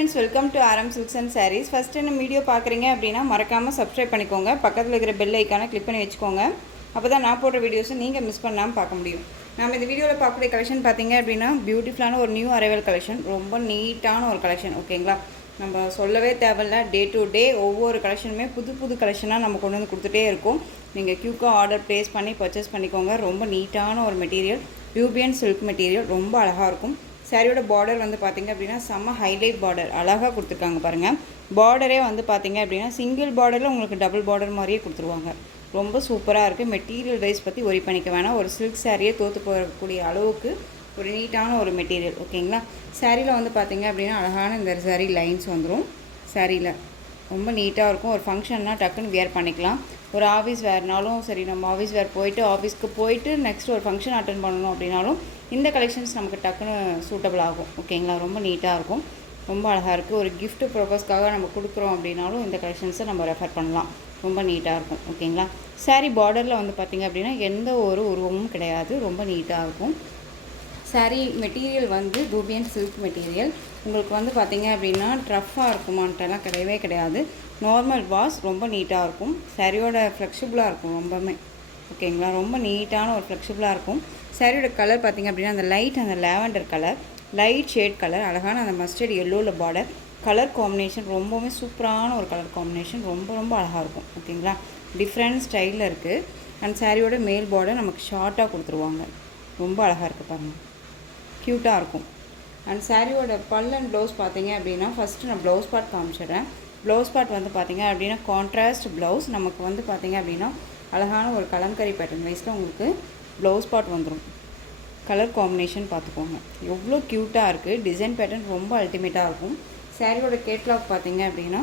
friends, welcome to RM Silks and Sarees. First இந்த video பார்க்குறீங்க அப்படின்னா மறக்காமல் சப்ஸ்கிரைப் பண்ணிக்கோங்க. பக்கத்தில் இருக்கிற பெல் ஐக்கானை கிளிக் பண்ணி வச்சுக்கோங்க. அப்போ தான் நான் போடுற வீடியோஸை நீங்கள் மிஸ் பண்ணாமல் பார்க்க முடியும். நம்ம இந்த வீடியோவில் பார்க்கக்கூடிய கலெக்ஷன் பார்த்தீங்க அப்படின்னா பியூட்டிஃபுல்லான ஒரு நியூ அரைவல் கலெக்ஷன், ரொம்ப நீட்டான ஒரு கலெக்ஷன். ஓகேங்களா, நம்ம சொல்லவே தேவையில்ல, டே டு டே ஒவ்வொரு கலெக்ஷனுமே புது புது கலெக்ஷனாக நம்ம கொண்டு வந்து கொடுத்துட்டே இருக்கும். நீங்கள் க்யூக்காக ஆர்டர் ப்ளேஸ் பண்ணி பர்ச்சேஸ் பண்ணிக்கோங்க. ரொம்ப நீட்டான ஒரு மெட்டீரியல், யூபியன் சில்க் மெட்டீரியல், ரொம்ப அழகாக இருக்கும். சாரியோட பார்டர் வந்து பார்த்திங்க அப்படின்னா செம்ம ஹைலைட் பார்டர் அழகாக கொடுத்துருக்காங்க பாருங்கள். பார்டரே வந்து பார்த்திங்க அப்படின்னா சிங்கிள் பார்டரில் உங்களுக்கு டபுள் பார்டர் மாதிரியே கொடுத்துருவாங்க. ரொம்ப சூப்பராக இருக்குது. மெட்டீரியல் வைஸ் பற்றி ஒரி பண்ணிக்க வேணாம். ஒரு சில்க் சாரியே தோற்று போகக்கூடிய அளவுக்கு ஒரு நீட்டான ஒரு மெட்டீரியல். ஓகேங்களா, சாரியில் வந்து பார்த்திங்க அப்படின்னா அழகான இந்த சாரி லைன்ஸ் வந்துடும். சாரியில் ரொம்ப நீட்டாக இருக்கும். ஒரு ஃபங்க்ஷன்னா டக்குன்னு வியர் பண்ணிக்கலாம். ஒரு ஆஃபீஸ் வேர்னாலும் சரி, நம்ம ஆஃபீஸ் வேர் போயிட்டு ஆஃபீஸ்க்கு போயிட்டு நெக்ஸ்ட் ஒரு ஃபங்க்ஷன் அட்டன் பண்ணணும் அப்படின்னாலும் இந்த கலெக்ஷன்ஸ் நமக்கு டக்குன்னு சூட்டபிள் ஆகும். ஓகேங்களா, ரொம்ப நீட்டாக இருக்கும், ரொம்ப அழகாக இருக்குது. ஒரு கிஃப்ட் ப்ரப்போஸ்க்காக நம்ம கொடுக்குறோம் அப்படின்னாலும் இந்த கலெக்ஷன்ஸை நம்ம ரெஃபர் பண்ணலாம். ரொம்ப நீட்டாக இருக்கும். ஓகேங்களா, சாரீ பார்டரில் வந்து பார்த்திங்க அப்படின்னா எந்த ஒரு உருவமும் கிடையாது, ரொம்ப நீட்டாக இருக்கும். சாரீ மெட்டீரியல் வந்து ரூபியன் சில்க் மெட்டீரியல். உங்களுக்கு வந்து பார்த்திங்க அப்படின்னா ட்ரஃப்பாக இருக்குமான்ட்டெல்லாம் கிடையவே கிடையாது. நார்மல் வாஷ், ரொம்ப நீட்டாக இருக்கும். சாரியோட ஃப்ளெக்சிபிளாக இருக்கும் ரொம்பவுமே. ஓகேங்களா, ரொம்ப நீட்டான ஒரு ஃப்ளெக்சிபிளாக இருக்கும். சாரியோட கலர் பார்த்திங்க அப்படின்னா அந்த lavender colour, light shade colour, அழகான அந்த மஸ்டர்ட் எல்லோவில் பார்டர், கலர் காம்பினேஷன் ரொம்பவுமே சூப்பரான ஒரு கலர் காம்பினேஷன், ரொம்ப ரொம்ப அழகாக இருக்கும். ஓகேங்களா, டிஃப்ரெண்ட் ஸ்டைலில் இருக்குது. அண்ட் சாரியோட மேல் பார்டர் நமக்கு ஷார்ட்டாக கொடுத்துருவாங்க. ரொம்ப அழகாக இருக்குது பாருங்கள், க்யூட்டாக இருக்கும். அண்ட் சாரியோட பல் அண்ட் ப்ளவுஸ் பார்த்திங்க அப்படின்னா ஃபஸ்ட்டு நான் ப்ளவுஸ் பார்ட் காமிச்சிடுறேன். ப்ளவுஸ் பார்ட் வந்து பார்த்திங்க அப்படின்னா கான்ட்ராஸ்ட் ப்ளவுஸ். நமக்கு வந்து பார்த்திங்க அப்படின்னா அழகான ஒரு கலம்கரி பேட்டர்ன் வைஸில் உங்களுக்கு ப்ளவுஸ் பார்ட் வந்துடும். கலர் காம்பினேஷன் பார்த்துக்கோங்க, எவ்வளோ க்யூட்டாக இருக்குது. டிசைன் பேட்டர்ன் ரொம்ப அல்டிமேட்டாக இருக்கும். சாரியோட கேட்லாக் பார்த்திங்க அப்படின்னா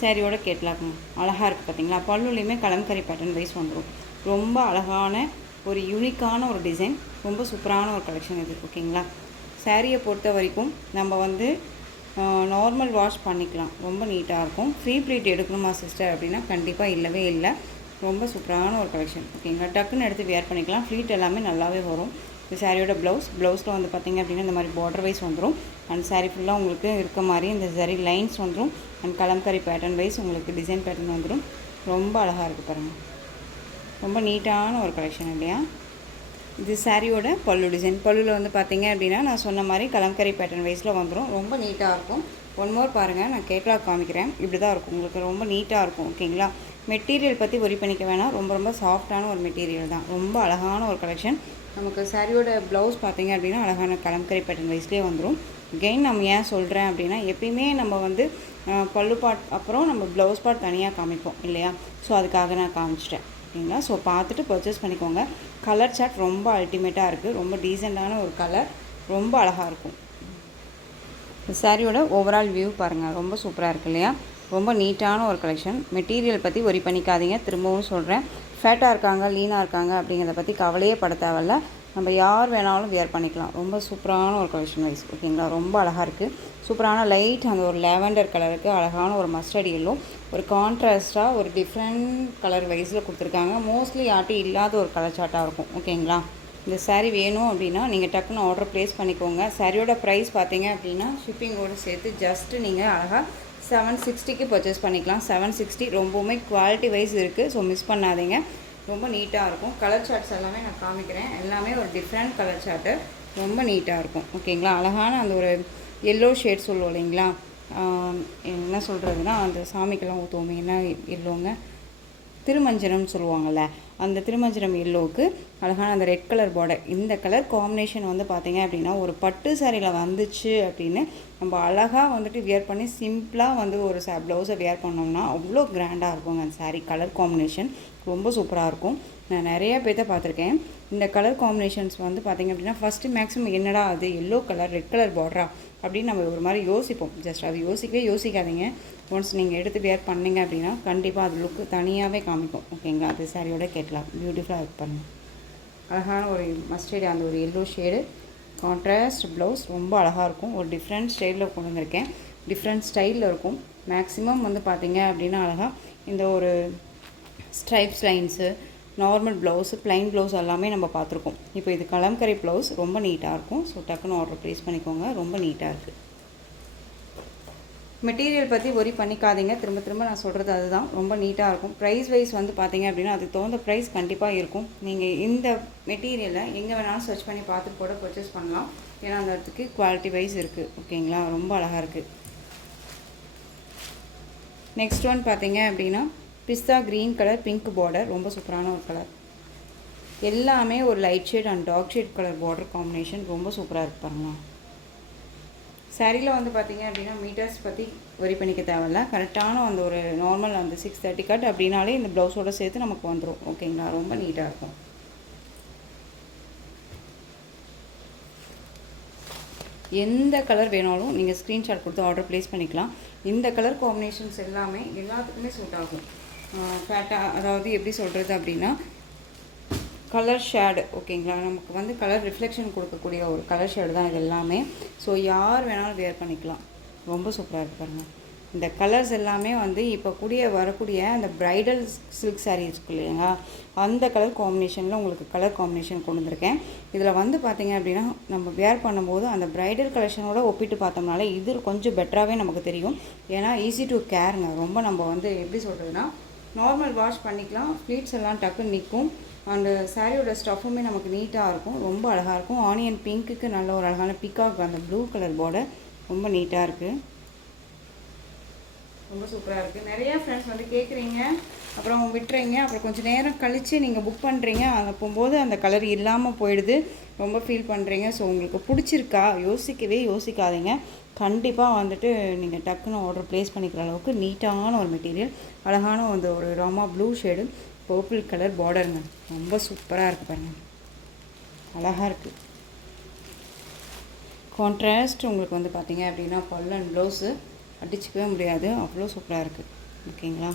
சாரியோட கேட்லாக் அழகாக இருக்குது பார்த்திங்களா. பல்லுலேயுமே கலம்கரி பேட்டர்ன் வைஸ் வந்துடும். ரொம்ப அழகான ஒரு யூனிக்கான ஒரு டிசைன், ரொம்ப சூப்பரான ஒரு கலெக்ஷன் இது. ஓகேங்களா, சாரியை பொறுத்த வரைக்கும் நம்ம வந்து நார்மல் வாஷ் பண்ணிக்கலாம், ரொம்ப நீட்டாக இருக்கும். ஃப்ரீ ப்ளீட் எடுக்கணுமா சிஸ்டர் அப்படின்னா கண்டிப்பாக இல்லவே இல்லை. ரொம்ப சூப்பரான ஒரு கலெக்ஷன். ஓகேங்களா, டக்குன்னு எடுத்து வியர் பண்ணிக்கலாம். ஃப்ளீட் எல்லாமே நல்லாவே வரும். இந்த சாரியோட ப்ளவுஸில் வந்து பார்த்திங்க அப்படின்னா இந்த மாதிரி பார்டர் வைஸ் வந்துடும். அண்ட் சாரீ ஃபுல்லாக உங்களுக்கு இருக்க மாதிரி இந்த சாரி லைன்ஸ் வந்துடும். அண்ட் கலம்கரி பேட்டர்ன் வைஸ் உங்களுக்கு டிசைன் பேட்டர்ன் வந்துடும். ரொம்ப அழகாக இருக்குது பாருங்கள், ரொம்ப நீட்டான ஒரு கலெக்ஷன் இல்லையா. இது சாரியோட பல்லு டிசைன். பல்லுவில் வந்து பார்த்திங்க அப்படின்னா நான் சொன்ன மாதிரி கலம்கரி பேட்டர்ன் வைஸில் வந்துடும். ரொம்ப நீட்டாக இருக்கும். ஒன் மோர் பாருங்கள், நான் கேட்லாக் காமிக்கிறேன். இப்படி தான் இருக்கும் உங்களுக்கு, ரொம்ப நீட்டாக இருக்கும். ஓகேங்களா, மெட்டீரியல் பற்றி ஒரி பண்ணிக்க வேணாம், ரொம்ப ரொம்ப சாஃப்டான ஒரு மெட்டீரியல் தான். ரொம்ப அழகான ஒரு கலெக்ஷன். நமக்கு சாரியோட ப்ளவுஸ் பார்த்திங்க அப்படின்னா அழகான கலம்கரி பேட்டர்ன் வைஸ்லேயே வந்துடும். கெயின் நம்ம ஏன் சொல்கிறேன் அப்படின்னா எப்பயுமே நம்ம வந்து பல்லு பார்ட் அப்புறம் நம்ம ப்ளவுஸ் பார்ட் தனியாக காமிப்போம் இல்லையா. ஸோ அதுக்காக நான் காமிச்சிட்டேன். ஓகேங்களா, ஸோ பார்த்துட்டு பர்ச்சேஸ் பண்ணிக்கோங்க. கலர் சார்ட் ரொம்ப அல்டிமேட்டாக இருக்குது. ரொம்ப டீசெண்டான ஒரு கலர், ரொம்ப அழகாக இருக்கும். சாரியோட ஓவரால் வியூ பாருங்கள், ரொம்ப சூப்பராக இருக்குது இல்லையா. ரொம்ப நீட்டான ஒரு கலெக்ஷன். மெட்டீரியல் பற்றி ஒரி பண்ணிக்காதீங்க. திரும்பவும் சொல்கிறேன், ஃபேட்டாக இருக்காங்க லீனாக இருக்காங்க அப்படிங்கிறத பற்றி கவலையே பட தேவையில்ல. நம்ம யார் வேணாலும் வியர் பண்ணிக்கலாம். ரொம்ப சூப்பரான ஒரு கலெக்ஷன் வைஸ். ஓகேங்களா, ரொம்ப அழகாக இருக்குது. சூப்பரான லைட் அந்த ஒரு லேவெண்டர் கலருக்கு அழகான ஒரு மஸ்டர்ட் எல்லோ, ஒரு கான்ட்ராஸ்ட்டாக ஒரு டிஃப்ரெண்ட் கலர் வைஸில் கொடுத்துருக்காங்க. மோஸ்ட்லி யார்ட்டும் இல்லாத ஒரு கலர் சார்ட்டாக இருக்கும். ஓகேங்களா, இந்த சாரீ வேணும் அப்படின்னா நீங்கள் டக்குன்னு ஆர்டர் ப்ளேஸ் பண்ணிக்கோங்க. சாரியோட ப்ரைஸ் பார்த்தீங்க அப்படின்னா ஷிப்பிங்கோடு சேர்த்து ஜஸ்ட்டு நீங்கள் அழகாக 760க்கு பர்ச்சேஸ் பண்ணிக்கலாம். 760 ரொம்பவுமே குவாலிட்டி வைஸ் இருக்குது. ஸோ மிஸ் பண்ணாதீங்க, ரொம்ப நீட்டாக இருக்கும். கலர் சார்ட்ஸ் எல்லாமே நான் காமிக்கிறேன். எல்லாமே ஒரு டிஃப்ரெண்ட் கலர் சார்ட்டு, ரொம்ப நீட்டாக இருக்கும். ஓகேங்களா, அழகான அந்த ஒரு எல்லோ ஷேட் சொல்லுவோம் இல்லைங்களா, என்ன சொல்கிறதுனா அந்த சாமிக்கெல்லாம் ஊற்றுவோமே, என்ன எல்லோங்க, திருமஞ்சனம்னு சொல்லுவாங்கள்ல, அந்த திருமஞ்சனம் எல்லோவுக்கு அழகான அந்த ரெட் கலர் பார்டர். இந்த கலர் காம்பினேஷன் வந்து பார்த்திங்க அப்படின்னா ஒரு பட்டு சாரியில் வந்துச்சு அப்படின்னு நம்ம அழகாக வந்துட்டு வியர் பண்ணி சிம்பிளாக வந்து ஒரு ப்ளவுஸை வியர் பண்ணோம்னா அவ்வளோ கிராண்டாக இருக்குங்க. அந்த சாரீ கலர் காம்பினேஷன் ரொம்ப சூப்பராக இருக்கும். நான் நிறையா பேர்த்த பார்த்துருக்கேன். இந்த கலர் காம்பினேஷன்ஸ் வந்து பார்த்திங்க அப்படின்னா ஃபஸ்ட்டு மேக்ஸிமம் என்னடா அது எல்லோ கலர் ரெட் கலர் பார்டரா அப்படின்னு நம்ம ஒரு மாதிரி யோசிப்போம். ஜஸ்ட் அது யோசிக்காதீங்க. ஒன்ஸ் நீங்கள் எடுத்து வியர் பண்ணிங்க அப்படின்னா கண்டிப்பாக அது லுக்கு தனியாகவே காமிக்கும். ஓகேங்களா, அது சாரியோட கேட்கலாம். பியூட்டிஃபுல்லாக ஒர்க் பண்ணுங்க. அழகான ஒரு மஸ்டர்டு அந்த ஒரு எல்லோ ஷேடு கான்ட்ராஸ்ட் ப்ளவுஸ், ரொம்ப அழகாக இருக்கும். ஒரு டிஃப்ரெண்ட் ஸ்டைலில் கொண்டு வந்திருக்கேன். டிஃப்ரெண்ட் ஸ்டைலில் இருக்கும். மேக்ஸிமம் வந்து பார்த்திங்க அப்படின்னா அழகாக இந்த ஒரு stripes lines, normal blouse, plain blouse எல்லாமே நம்ம பார்த்துருக்கோம். இப்போ இது கலம்கரி ப்ளவுஸ், ரொம்ப நீட்டாக இருக்கும். ஸோ டக்குன்னு ஆர்டர் ப்ளேஸ் பண்ணிக்கோங்க. ரொம்ப நீட்டாக இருக்குது. மெட்டீரியல் பற்றி ஒரி பண்ணிக்காதீங்க. திரும்ப திரும்ப நான் சொல்கிறது அதுதான். ரொம்ப நீட்டாக இருக்கும். ப்ரைஸ் வைஸ் வந்து பார்த்தீங்க அப்படின்னா அதுக்கு தகுந்த ப்ரைஸ் கண்டிப்பாக இருக்கும். நீங்கள் இந்த மெட்டீரியலை எங்கே வேணாலும் சர்ச் பண்ணி பார்த்துட்டு கூட பர்ச்சேஸ் பண்ணலாம். ஏன்னா அந்த இடத்துக்கு குவாலிட்டி வைஸ் இருக்குது. ஓகேங்களா, ரொம்ப அழகாக இருக்குது. நெக்ஸ்ட் ஒன் பார்த்தீங்க அப்படின்னா பிஸ்தா க்ரீன் கலர் பிங்க் பார்டர், ரொம்ப சூப்பரான ஒரு கலர். எல்லாமே ஒரு light shade and dark shade colour border combination, ரொம்ப சூப்பராக இருக்கு பாருங்களா. சாரியில் வந்து பார்த்திங்க அப்படின்னா மீட்டர்ஸ் பற்றி ஒரி பண்ணிக்க தேவையில்ல. கரெக்டான அந்த ஒரு நார்மல் அந்த 630 கட் அப்படின்னாலே இந்த ப்ளவுஸோடு சேர்த்து நமக்கு வந்துடும். ஓகேங்களா, ரொம்ப நீட்டாக இருக்கும். எந்த கலர் வேணாலும் நீங்கள் ஸ்க்ரீன்ஷாட் கொடுத்து ஆர்டர் ப்ளேஸ் பண்ணிக்கலாம். இந்த கலர் காம்பினேஷன்ஸ் எல்லாமே எல்லாத்துக்குமே சூட் ஆகும். ஃபேட்டாக அதாவது எப்படி சொல்கிறது அப்படின்னா கலர் ஷேடு. ஓகேங்களா, நமக்கு வந்து கலர் ரிஃப்ளெக்ஷன் கொடுக்கக்கூடிய ஒரு கலர் ஷேடு தான் இது எல்லாமே. ஸோ யார் வேணாலும் வேர் பண்ணிக்கலாம். ரொம்ப சூப்பராக இருக்குது பாருங்கள். இந்த கலர்ஸ் எல்லாமே வந்து இப்போ வரக்கூடிய அந்த ப்ரைடல் சில்க் சாரீ இருக்கு இல்லைங்களா, அந்த கலர் காம்பினேஷனில் உங்களுக்கு கலர் காம்பினேஷன் கொண்டு வந்திருக்கேன். இதில் வந்து பார்த்திங்க அப்படின்னா நம்ம வேர் பண்ணும்போது அந்த ப்ரைடல் கலெக்ஷனோட ஒப்பிட்டு பார்த்தோம்னாலே இது கொஞ்சம் பெட்டராகவே நமக்கு தெரியும். ஏன்னா ஈஸி டு கேருங்க. ரொம்ப நம்ம வந்து எப்படி சொல்கிறதுனா நார்மல் வாஷ் பண்ணிக்கலாம். ஃப்ளீட்ஸ் எல்லாம் டக்குன்னு நிற்கும். அந்த சாரியோட ஸ்டஃப்புமே நமக்கு நீட்டாக இருக்கும். ரொம்ப அழகாக இருக்கும். ஆனியன் பிங்க்குக்கு நல்ல ஒரு அழகான பிகாக் அந்த ப்ளூ கலர் பார்டர் ரொம்ப நீட்டாக இருக்குது. ரொம்ப சூப்பராக இருக்குது. நிறையா ஃப்ரெண்ட்ஸ் வந்து கேட்குறீங்க, அப்புறம் விட்டுறீங்க, அப்புறம் கொஞ்சம் நேரம் கழித்து நீங்கள் புக் பண்ணுறீங்க. அங்கே போகும்போது அந்த கலர் இல்லாமல் போயிடுது. ரொம்ப ஃபீல் பண்ணுறீங்க. ஸோ உங்களுக்கு பிடிச்சிருக்கா யோசிக்காதீங்க. கண்டிப்பாக வந்துட்டு நீங்கள் டக்குன்னு ஆர்டர் ப்ளேஸ் பண்ணிக்கிற அளவுக்கு நீட்டான ஒரு மெட்டீரியல், அழகான அந்த ஒரு Rama blue shade purple colour பார்டருங்க. ரொம்ப சூப்பராக இருக்குது பாருங்கள், அழகாக இருக்குது. கான்ட்ராஸ்ட் உங்களுக்கு வந்து பார்த்திங்க அப்படின்னா பல்லு அண்ட் ப்ளவுஸு அடிச்சிக்கவே முடியாது, அவ்வளோ சூப்பராக இருக்குது. ஓகேங்களா,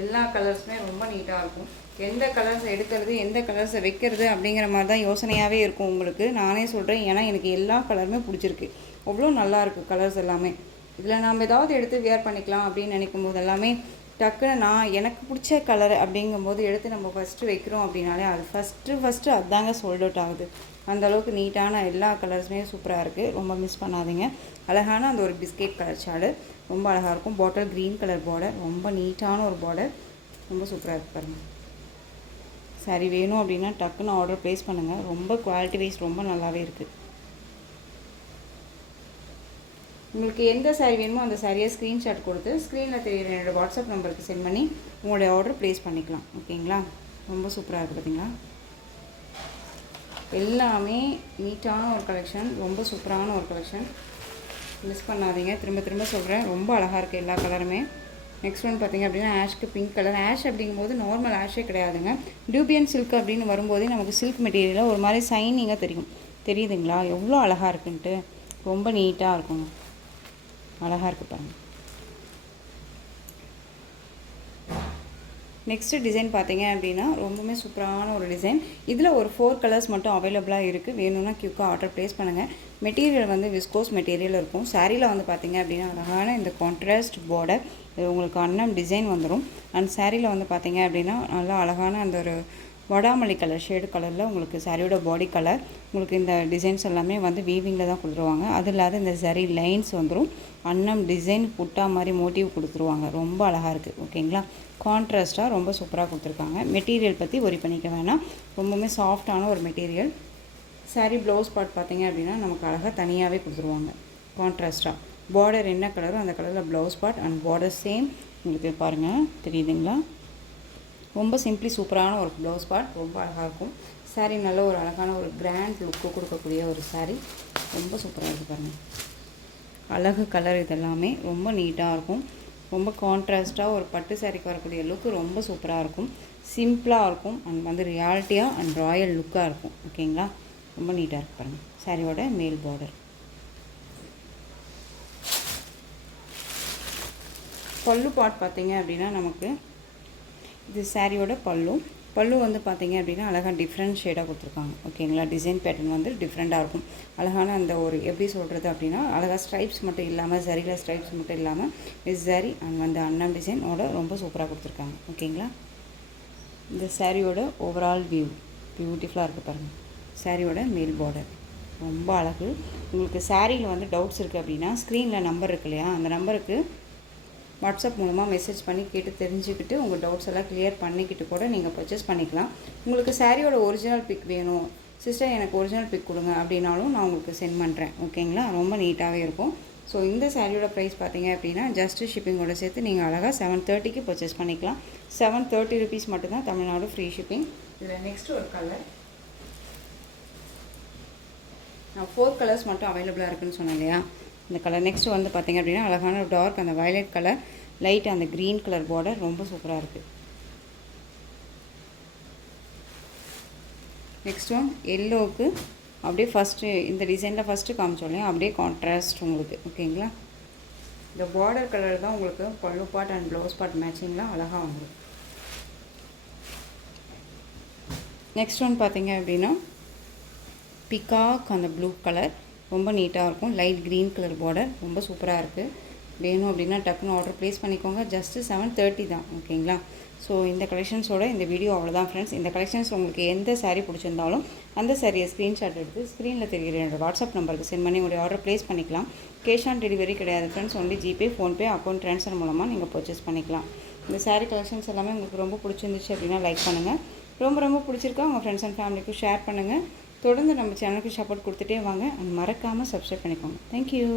எல்லா கலர்ஸுமே ரொம்ப நீட்டாக இருக்கும். எந்த கலர்ஸை எடுக்கிறது எந்த கலர்ஸை வைக்கிறது அப்படிங்கிற மாதிரி தான் யோசனையாகவே இருக்கும் உங்களுக்கு. நானே சொல்கிறேன், ஏன்னா எனக்கு எல்லா கலருமே பிடிச்சிருக்கு. அவ்வளோ நல்லாயிருக்கு கலர்ஸ் எல்லாமே. இதில் நாம் ஏதாவது எடுத்து வியர் பண்ணிக்கலாம் அப்படின்னு நினைக்கும் போது எல்லாமே டக்குன்னு எனக்கு பிடிச்ச கலர் அப்படிங்கும்போது எடுத்து நம்ம ஃபஸ்ட்டு வைக்கிறோம் அப்படின்னாலே அது ஃபஸ்ட்டு அதுதாங்க சோல்ட் அவுட் ஆகுது. அந்தளவுக்கு நீட்டான எல்லா கலர்ஸுமே சூப்பராக இருக்குது. ரொம்ப மிஸ் பண்ணாதீங்க. அழகான அந்த ஒரு பிஸ்கெட் கலர் ஷேடு ரொம்ப அழகாக இருக்கும். பாட்டில் க்ரீன் கலர் பார்டர், ரொம்ப நீட்டான ஒரு பார்டர், ரொம்ப சூப்பராக இருக்குது பாருங்கள். சரி வேணும் அப்படின்னா டக்குன்னு ஆர்டர் ப்ளேஸ் பண்ணுங்கள். ரொம்ப குவாலிட்டி வைஸ் ரொம்ப நல்லாவே இருக்குது. உங்களுக்கு எந்த சாரீ வேணுமோ அந்த சாரியை ஸ்க்ரீன்ஷாட் கொடுத்து ஸ்க்ரீனில் தெரியுற என்னோடய வாட்ஸ்அப் நம்பருக்கு சென்ட் பண்ணி உங்களுடைய ஆர்டர் ப்ளேஸ் பண்ணிக்கலாம். ஓகேங்களா, ரொம்ப சூப்பராக இருக்குது பார்த்தீங்களா. எல்லாமே நீட்டான ஒரு கலெக்ஷன், ரொம்ப சூப்பரான ஒரு கலெக்ஷன். மிஸ் பண்ணாதீங்க. திரும்ப சொல்கிறேன், ரொம்ப அழகாக இருக்குது எல்லா கலருமே. நெக்ஸ்ட் ஒன் பார்த்திங்க அப்படின்னா ஆஷ்க்கு பிங்க் கலர். ஆஷ் அப்படிங்கும்போது நார்மல் ஆஷே கிடையாதுங்க. டியூபியன் சில்க் அப்படின்னு வரும்போதே நமக்கு சில்க் மெட்டீரியலில் ஒரு மாதிரி சைனிங்காக தெரியுதுங்களா, எவ்வளோ அழகாக இருக்குன்ட்டு. ரொம்ப நீட்டாக இருக்குங்க, அழகாக இருக்குது பாருங்கள். நெக்ஸ்ட்டு டிசைன் பார்த்தீங்க அப்படின்னா ரொம்பவுமே சூப்பரான ஒரு டிசைன். இதில் ஒரு 4 கலர்ஸ் மட்டும் அவைலபிளாக இருக்குது. வேணும்னா க்யூக்காக ஆர்டர் ப்ளேஸ் பண்ணுங்கள். மெட்டீரியல் வந்து விஸ்கோஸ் மெட்டீரியல் இருக்கும். சாரியில் வந்து பார்த்திங்க அப்படின்னா அழகான இந்த கான்ட்ராஸ்ட் பார்டர், உங்களுக்கு அன்னம் டிசைன் வந்துடும். அண்ட் சாரியில் வந்து பார்த்திங்க அப்படின்னா நல்லா அழகான அந்த ஒரு வடாமல்லி கலர் ஷேடு கலரில் உங்களுக்கு சாரியோட பாடி கலர். உங்களுக்கு இந்த டிசைன்ஸ் எல்லாமே வந்து வீவிங்கில் தான் கொடுத்துருவாங்க. அது இல்லாத இந்த சரி லைன்ஸ் வந்துடும். அன்னம் டிசைன் புட்டா மாதிரி மோட்டிவ் கொடுத்துருவாங்க. ரொம்ப அழகாக இருக்குது. ஓகேங்களா, கான்ட்ராஸ்ட்டாக ரொம்ப சூப்பராக கொடுத்துருக்காங்க. மெட்டீரியல் பற்றி ஒரி பண்ணிக்க வேணாம், ரொம்பவுமே சாஃப்டான ஒரு மெட்டீரியல். சாரீ ப்ளவுஸ் பார்ட் பார்த்திங்க அப்படின்னா நமக்கு அழகாக தனியாகவே கொடுத்துருவாங்க. கான்ட்ராஸ்ட்டாக பார்டர் என்ன கலரோ அந்த கலரில் blouse part and border same. உங்களுக்கு பாருங்கள், தெரியுதுங்களா. ரொம்ப சிம்பிளி சூப்பரான ஒரு ப்ளவுஸ் பார்ட், ரொம்ப அழகாக இருக்கும். சாரீ நல்ல ஒரு அழகான ஒரு கிராண்ட் லுக்கு கொடுக்கக்கூடிய ஒரு சாரீ, ரொம்ப சூப்பராக இருக்குது பாருங்கள். அழகு கலர் இதெல்லாமே ரொம்ப நீட்டாக இருக்கும். ரொம்ப கான்ட்ராஸ்ட்டாக ஒரு பட்டு சாரீக்கு வரக்கூடிய லுக்கு ரொம்ப சூப்பராக இருக்கும். சிம்பிளாக இருக்கும் அண்ட் வந்து ரியாலிட்டியாக அண்ட் ராயல் லுக்காக இருக்கும். ஓகேங்களா, ரொம்ப நீட்டாக இருக்குது பாருங்கள். சாரியோட மேல் பார்டர். பல்லு பார்ட் பார்த்திங்க அப்படின்னா நமக்கு இது சாரியோட பல்லு வந்து பார்த்திங்க அப்படின்னா அழகாக டிஃப்ரெண்ட் ஷேடாக கொடுத்துருக்காங்க. ஓகேங்களா, டிசைன் பேட்டர்ன் வந்து டிஃப்ரெண்ட்டாக இருக்கும். அழகான அந்த ஒரு எப்படி சொல்கிறது அப்படின்னா அழகாக ஸ்ட்ரைப்ஸ் மட்டும் இல்லாமல் சரியில் ஸ்ட்ரைப்ஸ் மட்டும் இல்லாமல் சரி அண்ட் வந்து அன்னம் டிசைனோட ரொம்ப சூப்பராக கொடுத்துருக்காங்க. ஓகேங்களா, இந்த சாரியோட ஓவரால் வியூ பியூட்டிஃபுல்லாக இருக்குது பாருங்கள். சாரியோட மேல் பார்டர் ரொம்ப அழகு. உங்களுக்கு சாரியில் வந்து டவுட்ஸ் இருக்குது அப்படின்னா ஸ்க்ரீனில் நம்பர் இருக்கு இல்லையா, அந்த நம்பருக்கு வாட்ஸ்அப் மூலமாக மெசேஜ் பண்ணி கேட்டு தெரிஞ்சுக்கிட்டு உங்கள் டவுட்ஸ் எல்லாம் கிளியர் பண்ணிக்கிட்டு கூட நீங்கள் பர்ச்சேஸ் பண்ணிக்கலாம். உங்களுக்கு சாரியோட ஒரிஜினல் பிக் வேணும், சிஸ்டர் எனக்கு ஒரிஜினல் பிக் கொடுங்க அப்படின்னாலும் நான் உங்களுக்கு சென்ட் பண்ணுறேன். ஓகேங்களா, ரொம்ப நீட்டாகவே இருக்கும். ஸோ இந்த சாரியோட ப்ரைஸ் பார்த்தீங்க அப்படின்னா ஜஸ்ட்டு ஷிப்பிங்கோட சேர்த்து நீங்கள் அழகாக 730க்கு பர்ச்சேஸ் பண்ணிக்கலாம். 730 rupees மட்டும்தான், தமிழ்நாடு ஃப்ரீ ஷிப்பிங். இதில் நெக்ஸ்ட்டு ஒரு கலர், நான் 4 கலர்ஸ் மட்டும் அவைலபிளாக இருக்குதுன்னு சொன்னேன் இல்லையா, இந்த கலர். நெக்ஸ்ட்டு வந்து பார்த்திங்க அப்படின்னா அழகான டார்க் அந்த வயலட் கலர், லைட் அந்த க்ரீன் கலர் பார்டர், ரொம்ப சூப்பராக இருக்குது. நெக்ஸ்ட் ஒன் எல்லோவுக்கு அப்படியே ஃபஸ்ட்டு இந்த டிசைனில் ஃபஸ்ட்டு காமிச்சோம் இல்லையா, அப்படியே கான்ட்ராஸ்ட் உங்களுக்கு. ஓகேங்களா, இந்த பார்டர் கலர் தான் உங்களுக்கு பல்லு பார்ட் அண்ட் ப்ளவுஸ் பார்ட் மேட்சிங்லாம் அழகாக வந்துடும். நெக்ஸ்ட் ஒன் பார்த்திங்க அப்படின்னா பிகாக் அந்த ப்ளூ கலர், ரொம்ப நீட்டாக இருக்கும். லைட் க்ரீன் கலர் பார்டர், ரொம்ப சூப்பராக இருக்குது. வேணும் அப்படின்னா டக்குன்னு ஆர்டர் ப்ளேஸ் பண்ணிக்கோங்க. ஜஸ்ட்டு 730 தான். ஓகேங்களா, ஸோ இந்த கலெக்ஷன்ஸோட இந்த வீடியோ அவ்வளோதான் ஃப்ரெண்ட்ஸ். இந்த கலெக்ஷன்ஸ் உங்களுக்கு எந்த சாரீ பிடிச்சிருந்தாலும் அந்த சாரியை ஸ்க்ரீன்ஷாட் எடுத்து ஸ்க்ரீனில் தெரிகிற என்னோட வாட்ஸ்அப் நம்பருக்கு சென்ட் பண்ணி உங்களுடைய ஆர்டர் ப்ளேஸ் பண்ணிக்கலாம். கேஷ் ஆன் டெலிவரி கிடையாது friends, only GPay, PhonePe, account transfer மூலமாக நீங்கள் பர்ச்சேஸ் பண்ணிக்கலாம். இந்த சாரீ கலெக்ஷன்ஸ் எல்லாமே உங்களுக்கு ரொம்ப பிடிச்சிருந்துச்சு அப்படின்னா லைக் பண்ணுங்கள். ரொம்ப பிடிச்சிருக்கா உங்கள் ஃப்ரெண்ட்ஸ் அண்ட் ஃபேமிலிக்கு ஷேர் பண்ணுங்கள். தொடர்ந்து நம்ம சேனலுக்கு சப்போர்ட் கொடுத்துட்டே வாங்க. மறக்காமல் சப்ஸ்கிரைப் பண்ணிக்கோங்க. தேங்க்யூ.